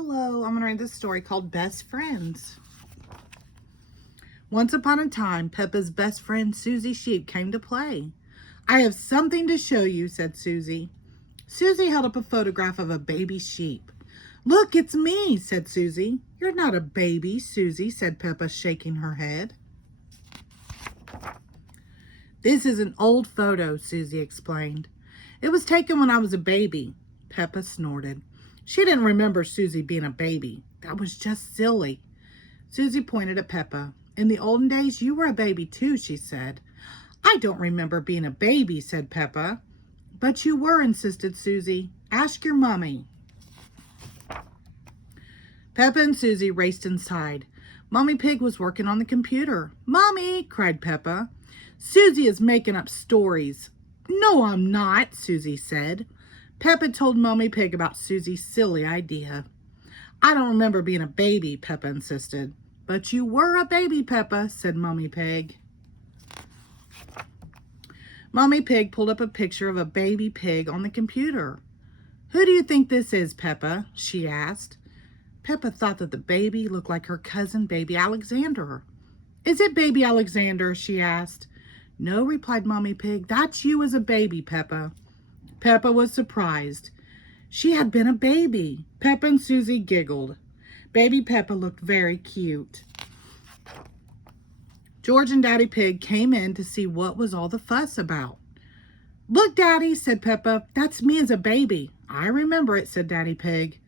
Hello, I'm going to read this story called Best Friends. Once upon a time, Peppa's best friend Susie Sheep came to play. "I have something to show you," said Susie. Susie held up a photograph of a baby sheep. "Look, it's me," said Susie. "You're not a baby, Susie," said Peppa, shaking her head. "This is an old photo," Susie explained. "It was taken when I was a baby." Peppa snorted. She didn't remember Susie being a baby. That was just silly. Susie pointed at Peppa. "In the olden days, you were a baby too," she said. "I don't remember being a baby," said Peppa. "But you were," insisted Susie. "Ask your mommy." Peppa and Susie raced inside. Mommy Pig was working on the computer. "Mommy!" cried Peppa. "Susie is making up stories." "No, I'm not," Susie said. Peppa told Mommy Pig about Susie's silly idea. "I don't remember being a baby," Peppa insisted. "But you were a baby, Peppa," said Mommy Pig. Mommy Pig pulled up a picture of a baby pig on the computer. "Who do you think this is, Peppa?" she asked. Peppa thought that the baby looked like her cousin, Baby Alexander. "Is it Baby Alexander?" she asked. "No," replied Mommy Pig. "That's you as a baby, Peppa." Peppa was surprised. She had been a baby. Peppa and Susie giggled. Baby Peppa looked very cute. George and Daddy Pig came in to see what was all the fuss about. "Look, Daddy," said Peppa. "That's me as a baby." "I remember it," said Daddy Pig.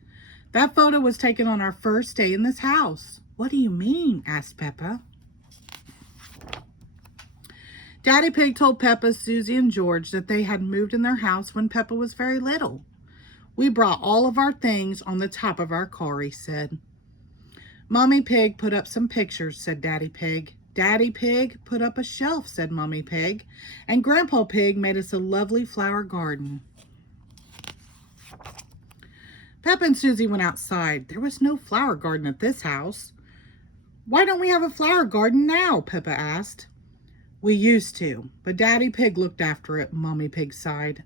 "That photo was taken on our first day in this house." "What do you mean?" asked Peppa. Daddy Pig told Peppa, Susie, and George that they had moved in their house when Peppa was very little. "We brought all of our things on the top of our car," he said. "Mommy Pig put up some pictures," said Daddy Pig. "Daddy Pig put up a shelf," said Mommy Pig. "And Grandpa Pig made us a lovely flower garden." Peppa and Susie went outside. There was no flower garden at this house. "Why don't we have a flower garden now?" Peppa asked. "We used to, but Daddy Pig looked after it," Mommy Pig sighed.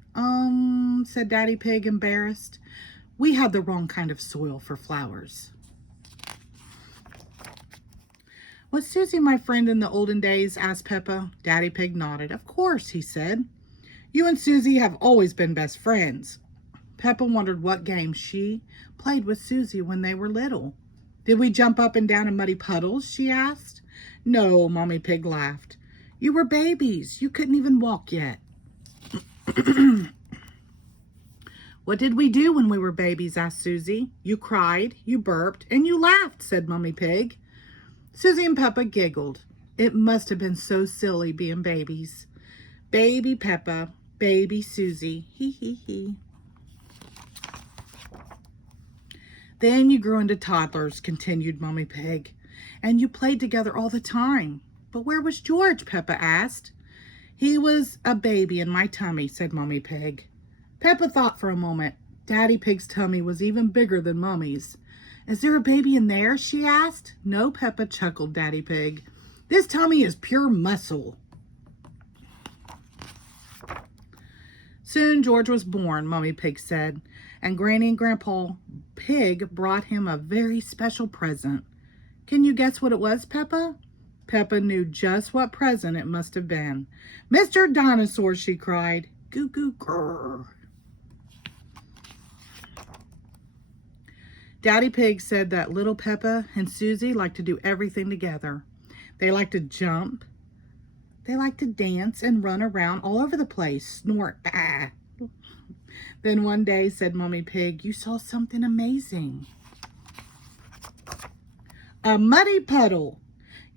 Said Daddy Pig, embarrassed. "We had the wrong kind of soil for flowers." "Was Susie my friend in the olden days?" asked Peppa. Daddy Pig nodded. "Of course," he said. "You and Susie have always been best friends." Peppa wondered what games she played with Susie when they were little. "Did we jump up and down in muddy puddles?" she asked. "No," Mommy Pig laughed. "You were babies. You couldn't even walk yet." "What did we do when we were babies?" asked Susie. "You cried, you burped, and you laughed," said Mommy Pig. Susie and Peppa giggled. It must have been so silly being babies. Baby Peppa, baby Susie, hee hee hee. "Then you grew into toddlers," continued Mommy Pig, "and you played together all the time." "But where was George?" Peppa asked. "He was a baby in my tummy," said Mommy Pig. Peppa thought for a moment. Daddy Pig's tummy was even bigger than Mommy's. "Is there a baby in there?" she asked. "No, Peppa," chuckled Daddy Pig. "This tummy is pure muscle." Soon George was born, Mommy Pig said, and Granny and Grandpa Pig brought him a very special present. Can you guess what it was, Peppa? Peppa knew just what present it must have been. "Mr. Dinosaur," she cried. "Goo goo grrr." Daddy Pig said that little Peppa and Susie liked to do everything together. They liked to jump. They liked to dance and run around all over the place, snort, ah. Then one day, said Mommy Pig, "You saw something amazing." "A muddy puddle."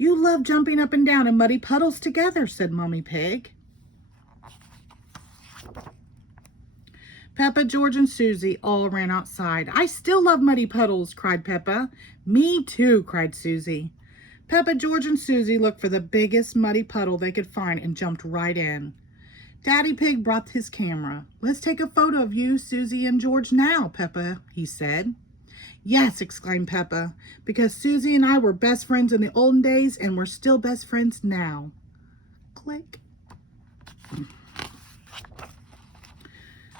"You love jumping up and down in muddy puddles together," said Mommy Pig. Peppa, George, and Susie all ran outside. "I still love muddy puddles," cried Peppa. "Me too," cried Susie. Peppa, George, and Susie looked for the biggest muddy puddle they could find and jumped right in. Daddy Pig brought his camera. "Let's take a photo of you, Susie, and George now, Peppa," he said. "Yes," exclaimed Peppa, "because Susie and I were best friends in the olden days and we're still best friends now." Click.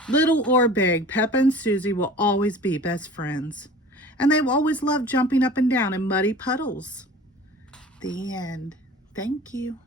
Little or big, Peppa and Susie will always be best friends. and they've always loved jumping up and down in muddy puddles. The end. Thank you.